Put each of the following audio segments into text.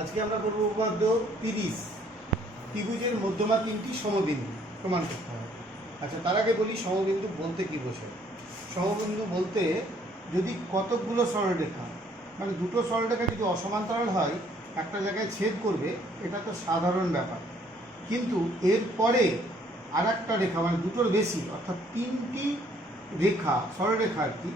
আজকে আমরা করব উপপাদ্য তিরিশ। ত্রিভুজের মধ্যমা তিনটি সমবিন্দু প্রমাণ করতে হবে। আচ্ছা তার আগে বলি সমবিন্দু বলতে কি বোঝায়? সমবিন্দু বলতে যদি কতকগুলো সরলরেখা মানে দুটো সরলরেখা যদি অসমান্তরাল হয়, একটা জায়গায় ছেদ করবে, এটা তো সাধারণ ব্যাপার। কিন্তু এরপরে আর একটা রেখা মানে দুটোর বেশি, অর্থাৎ তিনটি রেখা, সরলরেখা আর কি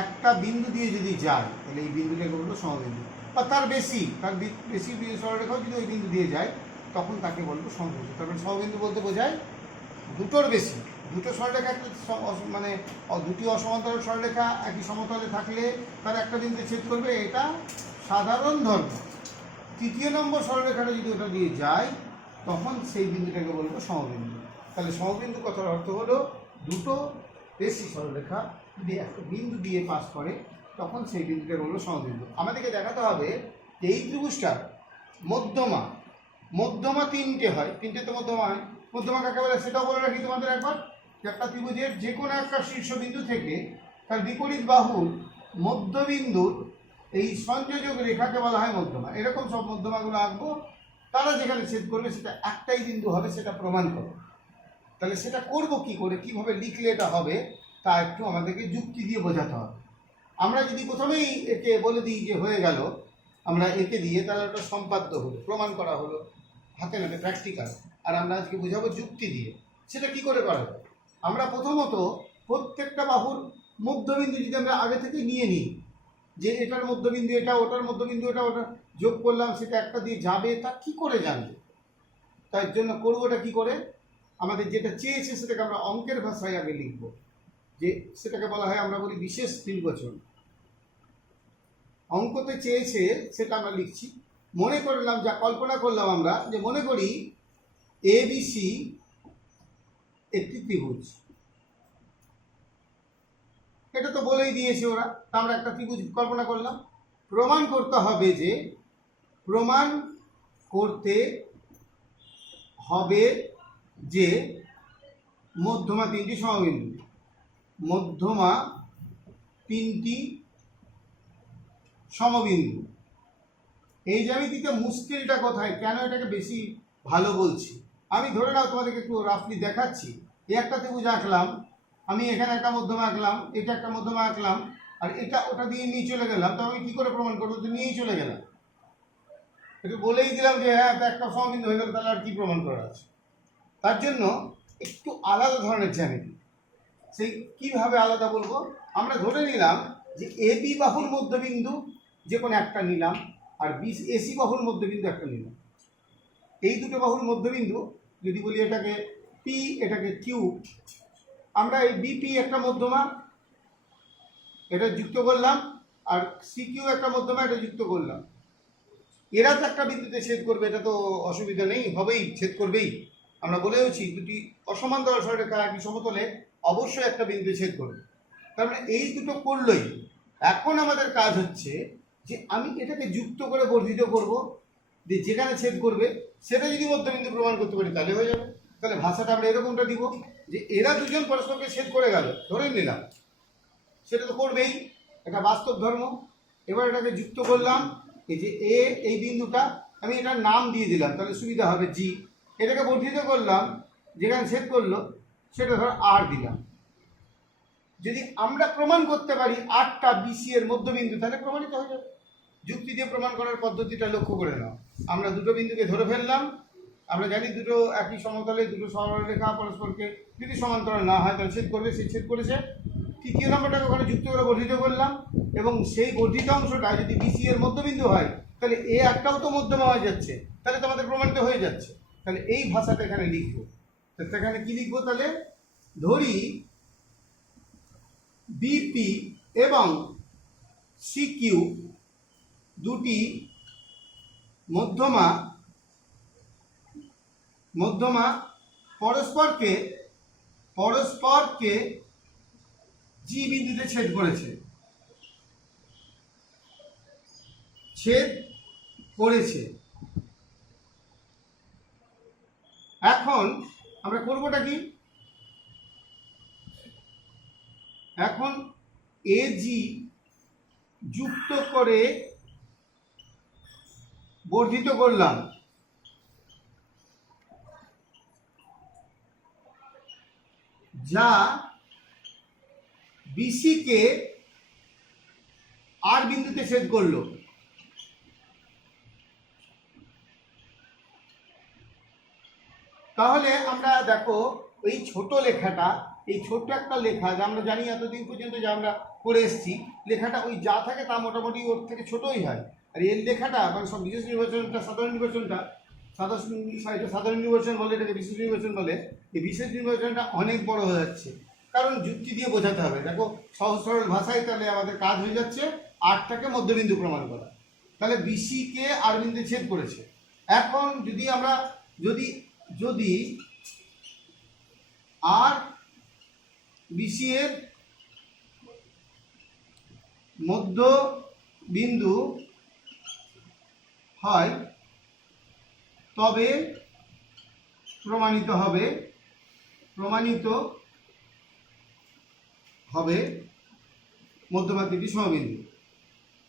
একটা বিন্দু দিয়ে যদি যায়, তাহলে এই বিন্দুটাকে বলব সমবিন্দু। বা তার বেশি তার বেশি সরলরেখাও যদি ওই বিন্দু দিয়ে যায়, তখন তাকে বলব সমবিন্দু। তারপরে সমবিন্দু বলতে বোঝায় দুটোর বেশি। দুটো সরলরেখা একটা মানে দুটি অসমান্তরাল সরলরেখা একই সমতলে থাকলে তার একটা বিন্দু ছেদ করবে, এটা সাধারণ ধর্ম। তৃতীয় নম্বর সরলরেখাটা যদি ওটা দিয়ে যায়, তখন সেই বিন্দুটাকে বলব সমবিন্দু। তাহলে সমবিন্দু কথার অর্থ হলো দুটো বেশি সরলরেখা যদি একটা বিন্দু দিয়ে পাস করে, তখন সেই বিন্দুটাকে বলব সমবিন্দু। আমাদেরকে দেখাতে হবে যে এই ত্রিভুজটার মধ্যমা মধ্যমা তিনটে হয়। তিনটে তো মধ্যমা হয়। মধ্যমা কাকে বলে? সেটাও বলে রাখি তোমাদের একবার। যে একটা ত্রিভুজের যে কোনো একটা শীর্ষবিন্দু থেকে তার বিপরীত বাহুর মধ্যবিন্দুর এই সংযোজক রেখাকে বলা হয় মধ্যমা। এরকম সব মধ্যমাগুলো আঁকবো। তারা যেখানে ছেদ করবে, সেটা একটাই বিন্দু হবে, সেটা প্রমাণ করো। তাহলে সেটা করব কি করে? কীভাবে লিখলে এটা হবে? তা একটু আমাদেরকে যুক্তি দিয়ে বোঝাতে হবে। আমরা যদি প্রথমেই একে বলে দিই যে হয়ে গেল, আমরা একে দিয়ে তাহলে ওটা সম্পাদ্য হলো, প্রমাণ করা হলো, হাতে নাতে প্র্যাকটিক্যাল আর আমরা আজকে বোঝাবো যুক্তি দিয়ে। সেটা কি করে করা যায়? আমরা প্রথমত প্রত্যেকটা বাহুর মধ্যবিন্দু যদি আমরা আগে থেকে নিয়ে নিই, যে এটার মধ্যবিন্দু এটা, ওটার মধ্যবিন্দু এটা, ওটা যোগ করলাম, সেটা একটা দিয়ে যাবে, তা কি করে জানবে? তার জন্য করবোটা কি করে? আমাদের যেটা চেয়েছে সেটাকে আমরা অঙ্কের ভাষায় আগে লিখব। যে সেটাকে বলা হয়, আমরা বলি বিশেষ নির্বাচন অঙ্কতে চেয়েছে সেটা আমরা লিখছি। মনে করলাম, যা কল্পনা করলাম আমরা, যে মনে করি এ বিসি একটি ত্রিভুজ। এটা তো বলেই দিয়েছে ওরা। তা আমরা একটা ত্রিভুজ কল্পনা করলাম। প্রমাণ করতে হবে যে, প্রমাণ করতে হবে যে মধ্যমা তিনটি সমবিন্দু। মধ্যমা তিনটি সমবিন্দু। এই জ্যামিতিতে মুশকিলটা কোথায়? কেন এটাকে বেশি ভালো বলছি? আমি ধরে নাও তোমাদেরকে একটু রাফলি দেখাচ্ছি। এই একটা ত্রিভুজ আঁকলাম, আমি এখানে একটা মধ্যমা আঁকলাম, এটা একটা মধ্যমা আঁকলাম, আর এটা ওটা দিয়ে নিয়ে চলে গেলাম। তো আমি কী করে প্রমাণ করব? তো নিয়েই চলে গেলাম। একটু বলেই দিলাম যে হ্যাঁ একটা সমবিন্দু হয়ে গেল, তাহলে আর কী প্রমাণ করার আছে? তার জন্য একটু আলাদা ধরনের জ্যামিতি। সেই কীভাবে আলাদা বলব? আমরা ধরে নিলাম যে এ বি বাহুর মধ্যবিন্দু যে কোনো একটা নিলাম, আর বি এসি বাহুর মধ্যবিন্দু একটা নিলাম। এই দুটো বাহুর মধ্যবিন্দু, যদি বলি এটাকে পি এটাকে কিউ আমরা এই বিপি একটা মধ্যমা, এটা যুক্ত করলাম, আর সি কিউ একটা মধ্যমা, এটা যুক্ত করলাম। এরা তো একটা বিন্দুতে ছেদ করবে, এটা তো অসুবিধা নেই, হবেই, ছেদ করবেই। আমরা বলেওছি দুটি অসমান্তরাল সরলরেখা একই সমতলে অবশ্যই একটা বিন্দুতে ছেদ করবে তার মানে এই দুটো করলই এখন আমাদের কাজ হচ্ছে যে আমি এটাকে যুক্ত করে বর্ধিত করব, যে যেখানে ছেদ করবে, সেটা যদি মধ্যবিন্দু প্রমাণ করতে পারি, তাহলে হয়ে যাবে। তাহলে ভাষাটা আমরা এরকমটা দিব যে এরা দুজন পরস্পরকে ছেদ করে গেল, ধরে নিলাম। সেটা তো করবেই, এটা বাস্তব ধর্ম। এবার এটাকে যুক্ত করলাম, এই যে এ, এই বিন্দুটা, আমি এটার নাম দিয়ে দিলাম, তাহলে সুবিধা হবে জি। এটাকে বর্ধিত করলাম, যেখানে ছেদ করল সেটা ধর আর দিলাম। যদি আমরা প্রমাণ করতে পারি আটটা বিসি এর মধ্যবিন্দু, তাহলে প্রমাণিত হয়ে যাবে। যুক্তি দিয়ে প্রমাণ করার পদ্ধতিটা লক্ষ্য করে নাও। আমরা দুটো বিন্দুকে ধরে ফেললাম। আমরা জানি দুটো একই সমতলে, দুটো সরলরেখা পরস্পরকে যদি সমান্তরাল না হয়, তাহলে ছেদ করবে সেই ছেদ করেছে। তৃতীয় নম্বরটাকে ওখানে যুক্ত করে বর্ধিত করলাম এবং সেই গঠিত অংশটা যদি বিসি এর মধ্যবিন্দু হয়, তাহলে এ একটাও তো মধ্যমা হয়ে যাচ্ছে। তাহলে তো আমাদের প্রমাণিত হয়ে যাচ্ছে। তাহলে এই ভাষাটা এখানে লিখব। সেখানে কি লিখব তাহলে? ধরি বিপি এবং সিকিউ দুটি মধ্যমা মধ্যমা পরস্পরকে পরস্পরকে জি বিন্দুতে ছেদ করেছে। ছেদ করেছে। এখন আমরা করবোটা কি? এখন এজি যুক্ত করে বর্ধিত করলাম। যা বিসিকে আর বিন্দুতে ছেদ করল। তাহলে আমরা দেখো, এই ছোট লেখাটা, এই ছোট্ট একটা লেখা, যা আমরা জানি এতদিন পর্যন্ত যা আমরা করে এসেছি, লেখাটা ওই যা থাকে তা মোটামুটি ওর থেকে ছোটই হয়। আর এর লেখাটা মানে সব বিশেষ নির্বাচনটা, সাধারণ নির্বাচনটা, সাধারণ সাধারণ নির্বাচন বলে, এটাকে বিশেষ নির্বাচন বলে, এই বিশেষ নির্বাচনটা অনেক বড় হয়ে যাচ্ছে। কারণ যুক্তি দিয়ে বোঝাতে হবে, দেখো, সহজ সরল ভাষায় তাহলে আমাদের কাজ হয়ে যাচ্ছে, আটটাকে মধ্যবিন্দু প্রমাণ করা। তাহলে বিসিকে আর বিন্দু ছেদ করেছে। এখন যদি আমরা, যদি যদি আর বিসি এর মধ্য বিন্দু হয়, তবে প্রমাণিত হবে প্রমাণিত হবে মধ্যমা তিনটি সমবিন্দু।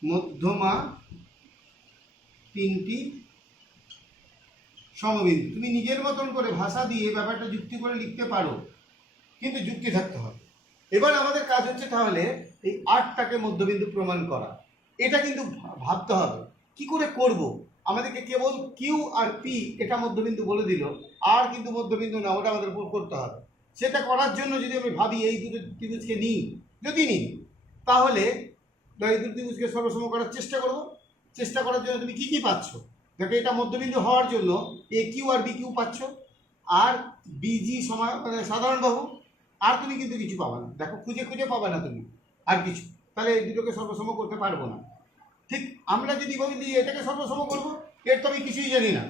মধ্যমা তিনটি সমবিন্দু তুমি নিজের মতন করে ভাষা দিয়ে ব্যাপারটা যুক্তি করে লিখতে পারো। কিন্তু যুক্তি থাকতে হবে। এবার আমাদের কাজ হচ্ছে তাহলে এই আটটাকে মধ্যবিন্দু প্রমাণ করা। এটা কিন্তু ভাবতে হবে। কি করে করব? আমাদেরকে কেবল কিউ আর পি এটা মধ্যবিন্দু বলে দিল। আর কিন্তু মধ্যবিন্দু না, ওটা আমাদের করতে হবে। সেটা করার জন্য যদি আমি ভাবি এই দুটো ত্রিভুজকে নিই, যদি নিই, তাহলে এই দুটো ত্রিভুজকে সর্বসম করার চেষ্টা করব। চেষ্টা করার জন্য তুমি কি কি পাচ্ছ? দেখো, এটা মধ্যবিন্দু হওয়ার জন্য A Q R B Q পাচ্ছ। আর বিজি সময় মানে সাধারণ বাহু। আর তুমি কিন্তু কিছু পাবে না। দেখো, খুঁজে খুঁজে পাবে না তুমি। আর কিছু। তাহলে এই দুটোকে সর্বসম করতে পারব না। ঠিক আমরা যদি বলি এটাকে সর্বসম করব, এর তো আমি কিছুই জানি না।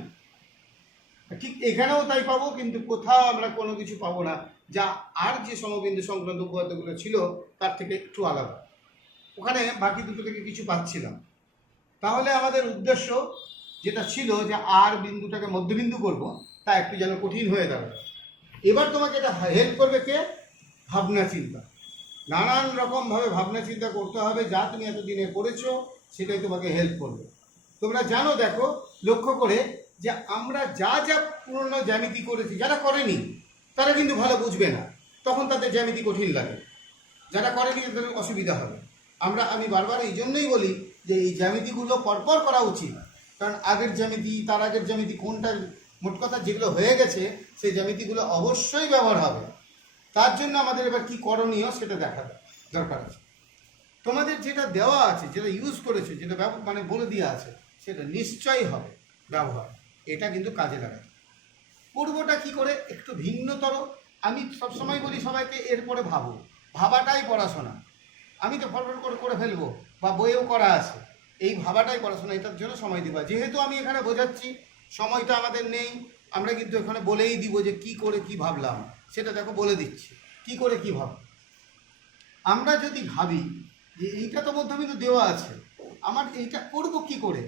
ঠিক এখানেও তাই পাবো, কিন্তু কোথাও আমরা কোনো কিছু পাবো না, যা আর যে সমবিন্দু সংক্রান্ত উপপাদ্যগুলো ছিল, তার থেকে একটু আলাদা। ওখানে বাকি দুটো থেকে কিছু পাচ্ছিলাম। তাহলে আমাদের উদ্দেশ্য যেটা ছিল যে আর বিন্দুটাকে মধ্যবিন্দু করব, তা একটু যেন কঠিন হয়ে দাঁড়াবে এবার তোমাকে এটা হেল্প করবে কে? ভাবনা চিন্তা। নানান রকমভাবে ভাবনা চিন্তা করতে হবে, যা তুমি এতদিনে করেছ, সেটাই তোমাকে হেল্প করবে। তোমরা জানো, দেখো, লক্ষ্য করে যে আমরা যা যা পুরনো জ্যামিতি করেছি, যারা করেনি, তারা কিন্তু ভালো বুঝবে না। তখন তাদের জ্যামিতি কঠিন লাগে। যারা করেনি, তাদের অসুবিধা হবে। আমরা, আমি বারবার এই জন্যই বলি যে এই জ্যামিতিগুলো পরপর করা উচিত। কারণ আগের জ্যামিতি, তার আগের জ্যামিতি কোনটা মোট কথা যেগুলো হয়ে গেছে, সেই জ্যামিতিগুলো অবশ্যই ব্যবহার হবে। তার জন্য আমাদের এবার কি করণীয় সেটা দেখা দরকার আছে। তোমাদের যেটা দেওয়া আছে, যেটা ইউজ করেছে, যেটা মানে বলে দেওয়া আছে, সেটা নিশ্চয়ই হবে ব্যবহার। এটা কিন্তু কাজে লাগাবে পূর্বটা কি করে? একটু ভিন্নতর। আমি সবসময় বলি সবাইকে, এরপরে ভাবো। ভাবাটাই পড়াশোনা। আমি তো ফটফট করে করে ফেলব, বা বইয়েও করা আছে। এই ভাবাটাই পড়াশোনা, এটার জন্য সময় দিবা। যেহেতু আমি এখানে বোঝাচ্ছি, সময়টা আমাদের নেই, আমরা কিন্তু এখানে বলেই দিব যে কি করে কি ভাবলাম। সেটা দেখো বলে দিচ্ছি। কি করে কি ভাব আমরা যদি ভাবি যে এইটা তো মধ্যবিন্দু দেওয়া আছে, আমার এইটা করব কি করে?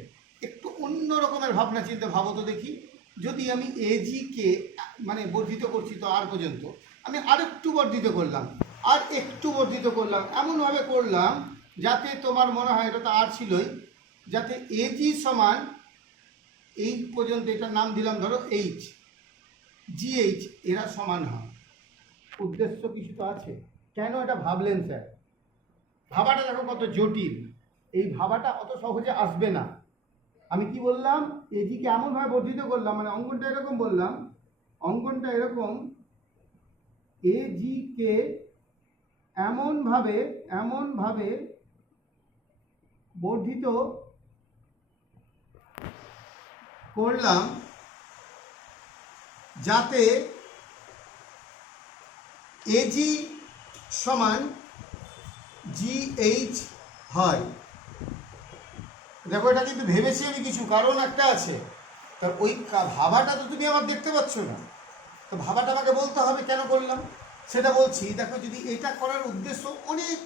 একটু অন্য রকমের ভাবনা চিন্তা ভাবো তো দেখি। যদি আমি এজিকে মানে বর্ধিত করছি তো আর পর্যন্ত, আমি আর একটু বর্ধিত করলাম, আর একটু বর্ধিত করলাম, এমনভাবে করলাম যাতে তোমার মনে হয় এটা তো আর ছিলই, যাতে এজি সমান এইচ পর্যন্ত এটার নাম দিলাম, ধরো এইচ জিএইচ এরা সমান হয়। উদ্দেশ্য কিছু তো আছে। কেন এটা ভাবলেন স্যার? ভাবাটা দেখো কত জটিল। এই ভাবাটা অত সহজে আসবে না। আমি কি বললাম? এজিকে এমনভাবে বর্ধিত করলাম মানে অঙ্কনটা এরকম বললাম, অঙ্কনটা এরকম এজিকে এমনভাবে এমনভাবে বর্ধিত করলাম যাতে এজি সমান জিএইচ হয়। দেখো, এটা কিন্তু ভেবেছি আমি কিছু কারণ একটা আছে। তার ওই ভাবাটা তো তুমি আমার দেখতে পাচ্ছ না। তো ভাবাটা আমাকে বলতে হবে, কেন করলাম? সেটা বলছি, দেখো, যদি এটা করার উদ্দেশ্য অনেক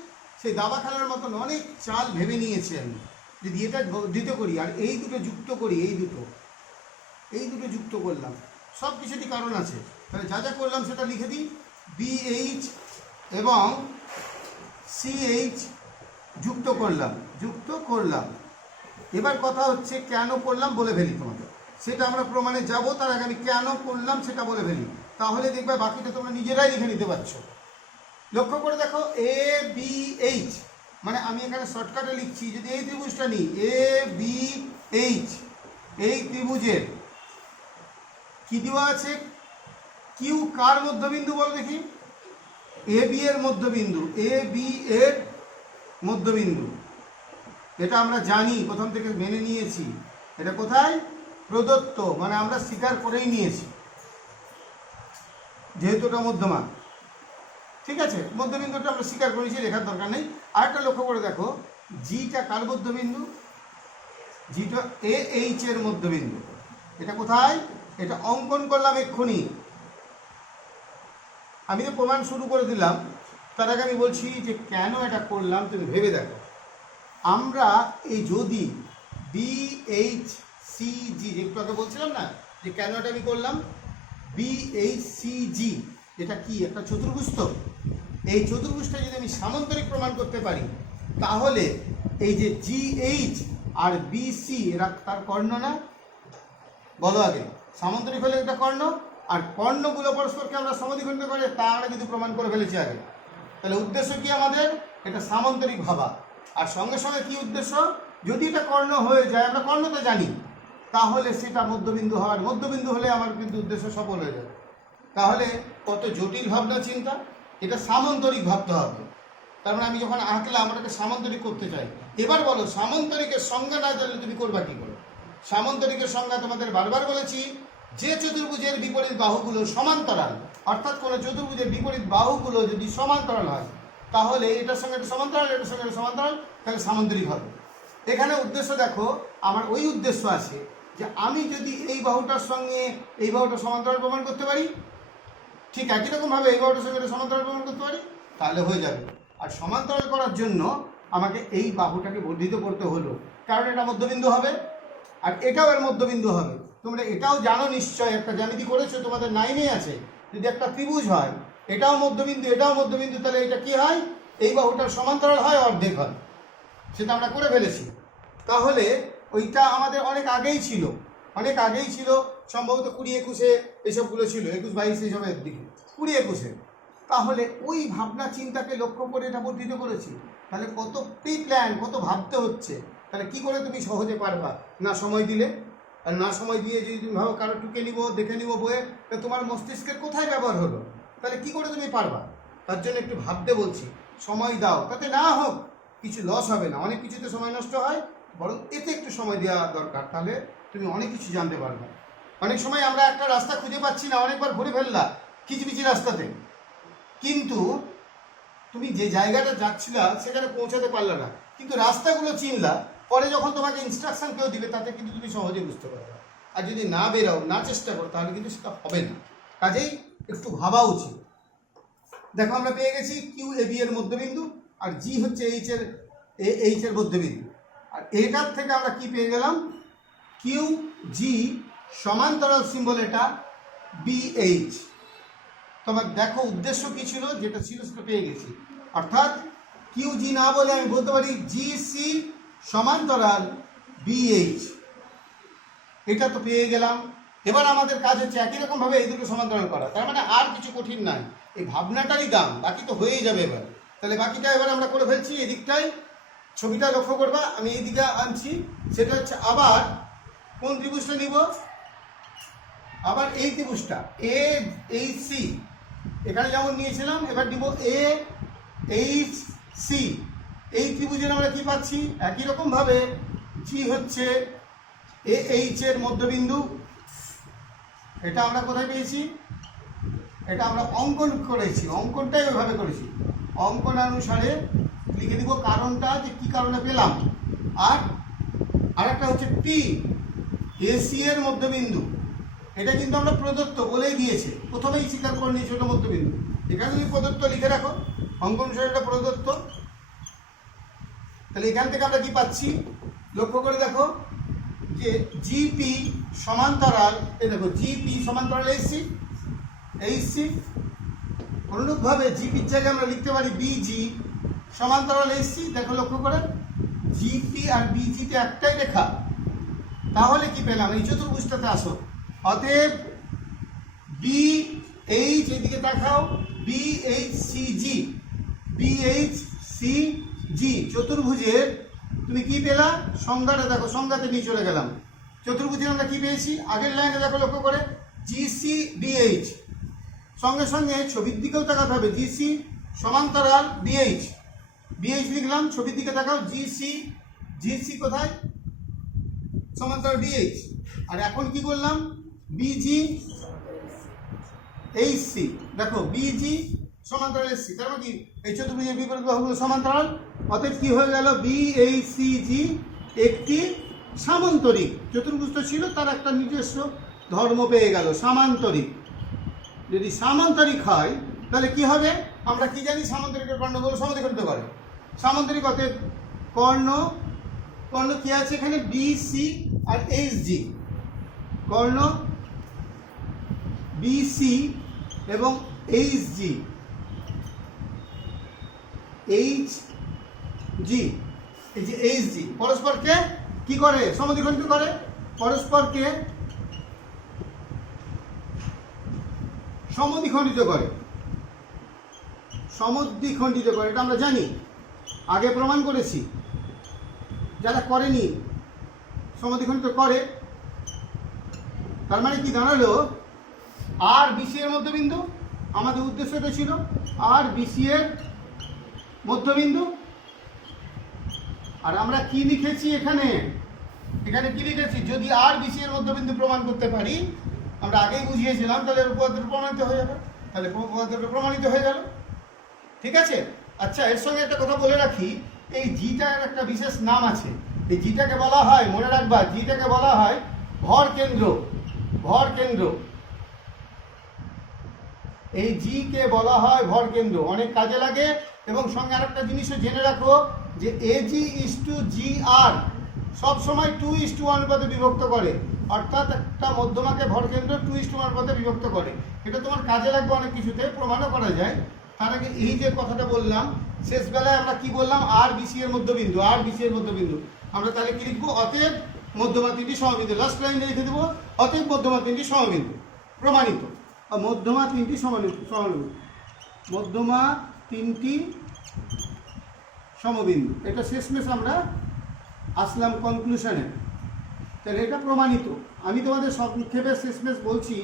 সেই দাবা খেলার মতন অনেক চাল ভেবে নিয়েছি আমি যদি এটা বর্ধিত করি, আর এই দুটো যুক্ত করি, এই দুটো। এই দুটো যুক্ত করলাম। সব কিছুরই কারণ আছে। তাহলে যা যা করলাম সেটা লিখে দিই। বিএইচ এবং সিএইচ যুক্ত করলাম যুক্ত করলাম। এবার কথা হচ্ছে কেন করলাম বলে ফেলি তোমাকে। সেটা আমরা প্রমাণে যাব, তার আগে আমি কেন করলাম সেটা বলে ফেলি। তাহলে দেখবে বাকিটা তোমরা নিজেরাই লিখে নিতে পারছ। লক্ষ্য করে দেখো এ বি এইচ মানে আমি এখানে শর্টকাটে লিখছি, যদি এই ত্রিভুজটা নিই এ বি এইচ এই ত্রিভুজের কি দেওয়া আছে? কিউ কার মধ্যবিন্দু বল দেখি? এ বি এর মধ্যবিন্দু এ বি এর মধ্যবিন্দু। এটা আমরা জানি, প্রথম থেকে মেনে নিয়েছি। এটা কোথায়? প্রদত্ত মানে আমরা স্বীকার করেই নিয়েছি। যেহেতু এটা মধ্যমা ঠিক আছে? মধ্যবিন্দুটা আমরা স্বীকার করেছি, লেখার দরকার নেই। আরেকটা লক্ষ্য করে দেখো জিটা কার মধ্যবিন্দু? জিটা এ এইচ এর মধ্যবিন্দু। এটা কোথায়? এটা অঙ্কন করলাম এক্ষুনি। আমি তো প্রমাণ শুরু করে দিলাম, তার আগে আমি বলছি যে কেন এটা করলাম, তুমি ভেবে দেখো। আমরা এই যদি বি এইচ সি জি একটু আগে বলছিলাম না, যে কেন এটা আমি করলাম? বি এইচ সি জি এটা কি? একটা চতুর্ভুজ তো। এই চতুর্ভুজটা যদি আমি সামান্তরিক প্রমাণ করতে পারি, তাহলে এই যে জি এইচ আর বি সি এরা তার কর্ণ না? বলো আগে। সামান্তরিক হলে এটা কর্ণ, আর কর্ণগুলো পরস্পরকে আমরা সমাধিখণ্ড করে তা আমরা কিন্তু প্রমাণ করে ফেলেছি আগে। তাহলে উদ্দেশ্য কি আমাদের? এটা সামান্তরিক ভাবা। আর সঙ্গে সঙ্গে কি উদ্দেশ্য? যদি এটা কর্ণ হয়ে যায়, আমরা কর্ণ তো জানি, তাহলে সেটা মধ্যবিন্দু হওয়ার মধ্যবিন্দু হলে আমার কিন্তু উদ্দেশ্য সফল হয়ে যাবে। তাহলে কত জটিল ভাবনা চিন্তা? এটা সামান্তরিক ভাবতে হবে। তার মানে আমি যখন আঁকলাম আমরা ওটাকে সামান্তরিক করতে চাই। এবার বলো, সামান্তরিকের সংজ্ঞা না জানলে তুমি করবা কি করে? সামন্তরিকের সংজ্ঞা তোমাদের বারবার বলেছি, যে চতুর্ভুজের বিপরীত বাহুগুলো সমান্তরাল, অর্থাৎ কোনো চতুর্ভুজের বিপরীত বাহুগুলো যদি সমান্তরাল হয়, তাহলে এটার সঙ্গে একটা সমান্তরাল, এটার সঙ্গে এটা সমান্তরাল, তাহলে সামান্তরিক হবে। এখানে উদ্দেশ্য দেখো, আমার ওই উদ্দেশ্য আছে যে আমি যদি এই বাহুটার সঙ্গে এই বাহুটা সমান্তরাল প্রমাণ করতে পারি ঠিক একই রকমভাবে এই বাহুটার সঙ্গে সমান্তরাল প্রমাণ করতে পারি, তাহলে হয়ে যাবে। আর সমান্তরাল করার জন্য আমাকে এই বাহুটাকে বর্ধিত করতে হলো। কারণ এটা মধ্যবিন্দু হবে, আর এটাও এর মধ্যবিন্দু হবে। তোমরা এটাও জানো নিশ্চয়, একটা জ্যামিতি করেছ, তোমাদের নাইনে আছে। যদি একটা ত্রিভুজ হয়, এটাও মধ্যবিন্দু এটাও মধ্যবিন্দু, তাহলে এটা কি হয়? এই বাহুটার সমান্তরাল হয়, অর্ধেক হয়। সেটা আমরা করে ফেলেছি। তাহলে ওইটা আমাদের অনেক আগেই ছিল। অনেক আগেই ছিল, সম্ভবত কুড়ি একুশে এসবগুলো ছিল, একুশ বাইশ এইসবের দিকে। কুড়ি একুশে। তাহলে ওই ভাবনা চিন্তাকে লক্ষ্য করে এটা বর্ধিত করেছি। তাহলে কত প্রি প্ল্যান কত ভাবতে হচ্ছে? তাহলে কি করে তুমি সহজে পারবা? না সময় দিলে? আর না সময় দিয়ে যদি তুমি ভাবো কারও টুকে নিব, দেখে নিব বইয়ে তাহলে তোমার মস্তিষ্কের কোথায় ব্যবহার হলো? তাহলে কি করে তুমি পারবা? তার জন্য একটু ভাবতে বলছি। সময় দাও। তাতে না হোক, কিছু লস হবে না। অনেক কিছুতে সময় নষ্ট হয়, বরং এতে একটু সময় দেওয়া দরকার। তাহলে তুমি অনেক কিছু জানতে পারবে। অনেক সময় আমরা একটা রাস্তা খুঁজে পাচ্ছি না, অনেকবার ঘুরে ফেললা কিচিমিচি রাস্তাতে। কিন্তু তুমি যে জায়গাটা যাচ্ছিলা সেখানে পৌঁছাতে পারলে না। কিন্তু রাস্তাগুলো চিনলা, পরে যখন তোমাকে ইনস্ট্রাকশন কেউ দিবে, তাতে কিন্তু তুমি সহজে বুঝতে পারবে। আর যদি না বেরাও, না চেষ্টা করো, তাহলে কিন্তু সেটা হবে না। কাজেই একটু ভাবা উচিত। দেখো, আমরা পেয়ে গেছি কিউ এ বি এর মধ্যবিন্দু, আর জি হচ্ছে এইচ এর এইচ এর মধ্যবিন্দু। আর এটার থেকে আমরা কি পেয়ে গেলাম? কিউ জি সমান্তরাল সিম্বল এটা বিএইচ তোমার দেখো উদ্দেশ্য কি ছিল? যেটা ছিল সেটা পেয়ে গেছি। অর্থাৎ কিউ জি না বলে আমি বলতে পারি জি সি সমান্তরাল বিএইচ এটা তো পেয়ে গেলাম। এবার আমাদের কাজ হচ্ছে একই রকমভাবে এই দুটো সমান্তরাল করা। তার মানে আর কিছু কঠিন নাই। এই ভাবনাটারই দাম। বাকি তো হয়েই যাবে এবার। তাহলে বাকিটা এবার আমরা করে ফেলছি। এদিকটাই ছবিটা লক্ষ্য করবা। আমি এই দিকে আনছি। সেটা হচ্ছে আবার কোন ত্রিভুজটা নিব? আবার এই ত্রিভুজটা, এ এইচ সি। এখানে যেমন নিয়েছিলাম, এবার নিব এ, এইচ, সি। এই ত্রিভুজের আমরা কি পাচ্ছি? একই রকমভাবে জি হচ্ছে এ, এইচ এর মধ্যবিন্দু। এটা আমরা কোথায় পেয়েছি? এটা আমরা অঙ্কন করেছি, অঙ্কনটাই ওইভাবে করেছি। অঙ্কনানুসারে লিখে দিব কারণটা যে কি কারণে পেলাম। আর আরেকটা হচ্ছে পি এসি এর মধ্যবিন্দু। এটা কিন্তু আমরা প্রদত্ত বলেই দিয়েছে। প্রথমেই স্বীকার করে নিয়েছি ওটা মধ্যবিন্দু। এখানে তুমি প্রদত্ত লিখে রাখো। অঙ্কন অনুসারে এটা প্রদত্ত। তাহলে এখান থেকে আমরা কি পাচ্ছি? লক্ষ্য করে দেখো যে জিপি সমান্তরাল, এই দেখো জিপি সমান্তরাল এইচসি এইচসি অনুরূপভাবে জিপির জায়গায় আমরা লিখতে পারি বিজি সমান্তরাল এইচসি দেখো লক্ষ্য করে। জিটি আর বিজিতে একটাই রেখা। তাহলে কি পেলাম? এই চতুর্ভুজটাতে আসো। অতএব বি এইচ এদিকে দেখাও। B H C G B H C G চতুর্ভুজের তুমি কি পেলা? সংজ্ঞাটা দেখো, সংজ্ঞাতে নিয়ে চলে গেলাম। চতুর্ভুজের আমরা কি পেয়েছি? আগের লাইনে দেখো লক্ষ্য করে। জি সি বিএইচ সঙ্গে সঙ্গে ছবির দিকেও তাকাতে হবে। জিসি সমান্তরাল বিএইচ বিএইচ লিখলাম, ছবির দিকে তাকাও। জিসি জিসি কোথায়? সমান্তরাল বিএইচ আর এখন কি করলাম? বিজি এইচ সি দেখো বিজি সমান্তরাল এস সি তার মানে কি? এই চতুর্ভুজের বিপরীত বাহুগুলো সমান্তরাল, অতএব কি হয়ে গেল? বি এইচ সি জি একটি সামান্তরিক। চতুর্ভুজ তো ছিল, তার একটা নিজস্ব ধর্ম পেয়ে গেল, সামান্তরিক। যদি সামান্তরিক হয়, তাহলে কি হবে? আমরা কি জানি? সামান্তরিকের কর্ণগুলো সমদ্বিখণ্ডিত করে। সামান্তরিক অতএব কর্ণ কর্ণ কি আছে এখানে? বি সি আর এইচ জি কর্ণ বি সি এবং এইচ জি এইচ জি এই যে এইচ জি পরস্পরকে কি করে? সমদ্বিখণ্ডিত করে? পরস্পরকে সমদ্বিখণ্ডিত করে। সমদ্বিখণ্ডিত করে, এটা আমরা জানি। আগে প্রমাণ করেছি। যারা করেনি সমদ্বিখণ্ডিত করে। তার মানে কি দাঁড়াল? আর বিসি এর মধ্যবিন্দু আমাদের উদ্দেশ্যটা ছিল। আর বিসি এর মধ্যবিন্দু। আর আমরা কি লিখেছি এখানে? এখানে কি লিখেছি? যদি আর বিসি এর মধ্যবিন্দু প্রমাণ করতে পারি, আমরা আগেই বুঝিয়েছিলাম, তাহলে উপপাদ্য প্রমাণিত হয়ে যাবে তাহলে উপপাদ্যটা প্রমাণিত হয়ে গেল? ঠিক আছে? আচ্ছা এর সঙ্গে একটা কথা বলে রাখি। এই জিটার একটা বিশেষ নাম আছে। এই জিটাকে বলা হয়, মনে রাখবা জিটাকে বলা হয় ভর কেন্দ্র ভর কেন্দ্র। এই জি কে বলা হয় ভর কেন্দ্র। অনেক কাজে লাগে এবং সঙ্গে আরেকটা জিনিসও জেনে রাখো যে এ জি ইস টু জি আর সবসময় টু ইস টু ওয়ান পদে বিভক্ত করে। অর্থাৎ একটা মধ্যমাকে ভর কেন্দ্র টু ইস টু ওয়ান পদে বিভক্ত করে। এটা তোমার কাজে লাগবে অনেক কিছুতে, প্রমাণও করা যায়। তার আগে এই যে কথাটা বললাম শেষ বেলায় আমরা কি বললাম? আর বিসি এর মধ্যবিন্দু আর বিসি এর মধ্যবিন্দু। আমরা তাহলে কি লিখব? অতএব মধ্যমা তিনটি সমবিন্দু লাস্ট লাইনে লিখে দেবো, অতএব মধ্যমা তিনটি সমবিন্দু। প্রমাণিত। মধ্যমা তিনটি সমানি সমানবিন্দু মধ্যমা তিনটি সমবিন্দু। এটা শেষমেশ আমরা আসলাম কনক্লুশনে তাহলে এটা প্রমাণিত। আমি তোমাদের সংক্ষেপে শেষমেশ বলছি,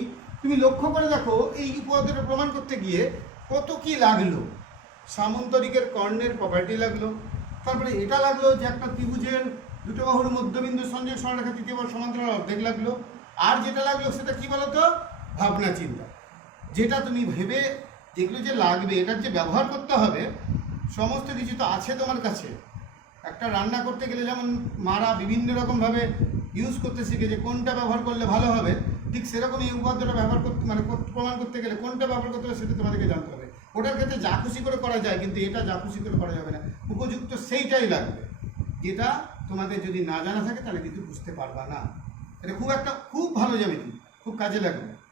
তুমি লক্ষ্য করে দেখো, এই উপপাদ্যটা প্রমাণ করতে গিয়ে কত কি লাগল। সামন্তরিকের কর্ণের প্রপার্টি লাগল। তারপরে এটা লাগল যে একটা ত্রিভুজের দুটো বাহুর মধ্যবিন্দু সংযোগ সরলরেখা তৃতীয় বাহু সমান্তরাল অর্ধেক লাগল। আর যেটা লাগল সেটা কি বলতো? ভাবনা চিন্তা। যেটা তুমি ভেবে যেগুলো যে লাগবে, এটার যে ব্যবহার করতে হবে, সমস্ত কিছু তো আছে তোমার কাছে। একটা রান্না করতে গেলে যেমন মারা বিভিন্ন রকমভাবে ইউজ করতে শিখে যে কোনটা ব্যবহার করলে ভালো হবে, ঠিক সেরকম এই উপাদ্যটা ব্যবহার করতে মানে প্রমাণ করতে গেলে কোনটা ব্যবহার করতে হবে সেটা তোমাদেরকে জানতে হবে। ওটার ক্ষেত্রে যা খুশি করে করা যায়, কিন্তু এটা যা খুশি করে করা যাবে না। উপযুক্ত সেইটাই লাগবে। যেটা তোমাদের যদি না জানা থাকে, তাহলে কিন্তু বুঝতে পারবা না। এটা খুব একটা, খুব ভালো জ্যামিতি খুব কাজে লাগবে।